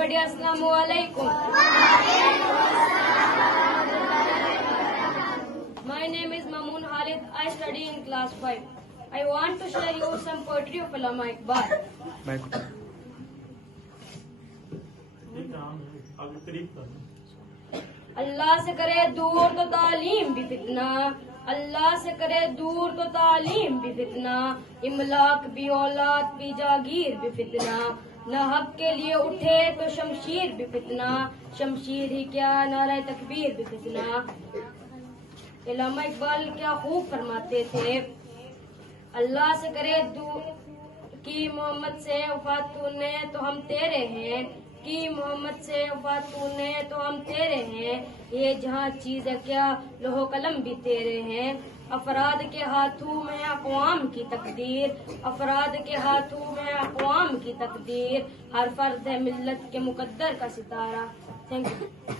Everybody, Assalamu alaikum. My name is Mamoon Khalid. I study in class 5. I want to share you some poetry of Allama Iqbal. اللہ سے کرے دور تو تعلیم بھی فتنہ، اللہ سے کرے دور تو تعلیم بھی فتنہ، املاک بھی اولاد بھی جاگیر بھی فتنہ، نہ حق کے لیے اٹھے تو شمشیر بھی فتنہ، شمشیر ہی کیا نعرہ تکبیر بھی فتنہ۔ علامہ اقبال کیا خوب فرماتے تھے، اللہ سے کرے کی محمد سے وفات تو نے تو ہم تیرے ہیں، کی محمد سے وفات تو نے تو ہم تیرے ہیں، یہ جہاں چیز ہے کیا لوح قلم بھی تیرے ہیں، افراد کے ہاتھوں میں اقوام کی تقدیر، افراد کے ہاتھوں میں اقوام کی تقدیر، ہر فرد ہے ملت کے مقدر کا ستارہ۔ Thank you.